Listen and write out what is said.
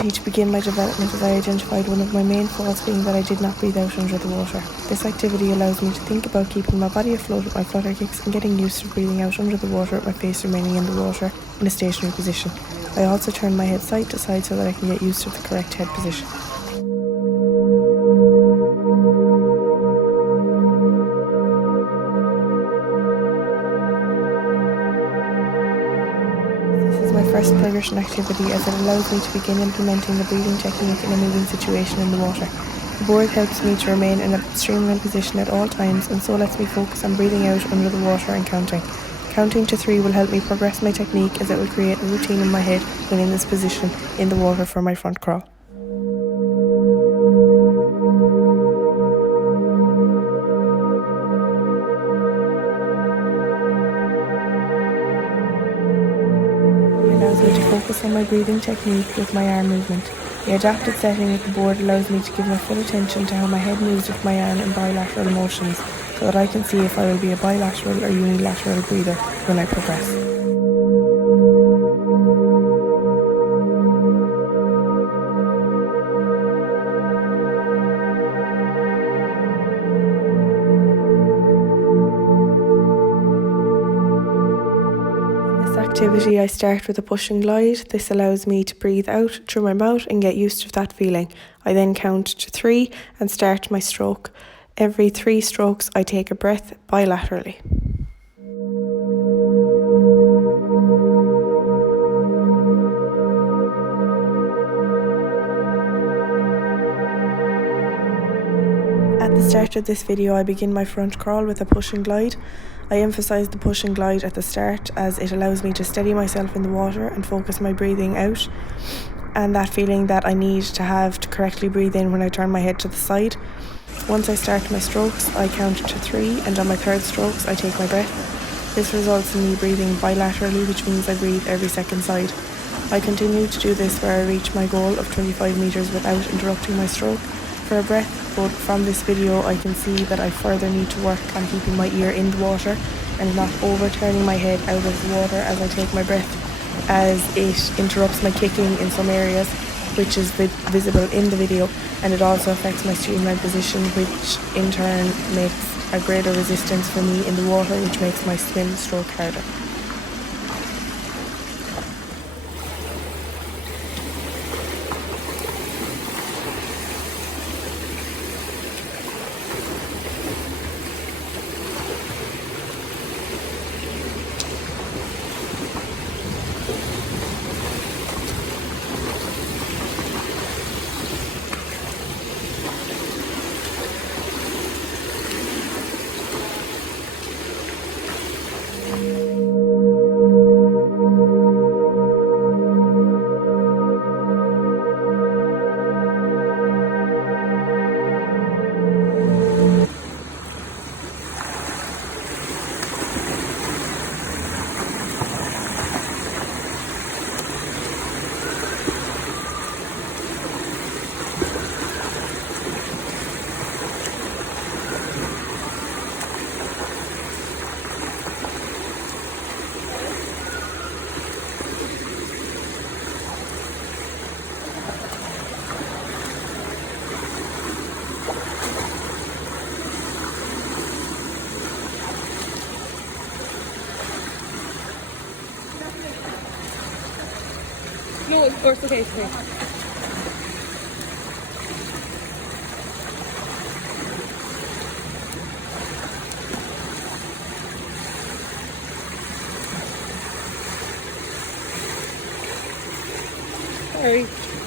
activity to begin my development as I identified one of my main faults being that I did not breathe out under the water. This activity allows me to think about keeping my body afloat with my flutter kicks and getting used to breathing out under the water with my face remaining in the water in a stationary position. I also turn my head side to side so that I can get used to the correct head position. My first progression activity as it allows me to begin implementing the breathing technique in a moving situation in the water. The board helps me to remain in a streamlined position at all times and so lets me focus on breathing out under the water and counting. Counting to 3 will help me progress my technique as it will create a routine in my head when in this position in the water for my front crawl. Allows me to focus on my breathing technique with my arm movement. The adapted setting with the board allows me to give my full attention to how my head moves with my arm in bilateral motions so that I can see if I will be a bilateral or unilateral breather when I progress. Activity, I start with a push and glide. This allows me to breathe out through my mouth and get used to that feeling. I then count to 3 and start my stroke. Every 3 strokes I take a breath bilaterally. At the start of this video, I begin my front crawl with a push and glide. I emphasise the push and glide at the start as it allows me to steady myself in the water and focus my breathing out and that feeling that I need to have to correctly breathe in when I turn my head to the side. Once I start my strokes, I count to 3 and on my third strokes I take my breath. This results in me breathing bilaterally, which means I breathe every second side. I continue to do this where I reach my goal of 25 metres without interrupting my stroke for a breath, but from this video I can see that I further need to work on keeping my ear in the water and not overturning my head out of the water as I take my breath, as it interrupts my kicking in some areas, which is visible in the video, and it also affects my streamlined position, which in turn makes a greater resistance for me in the water, which makes my swim stroke harder. No, of course, okay, okay. Sorry.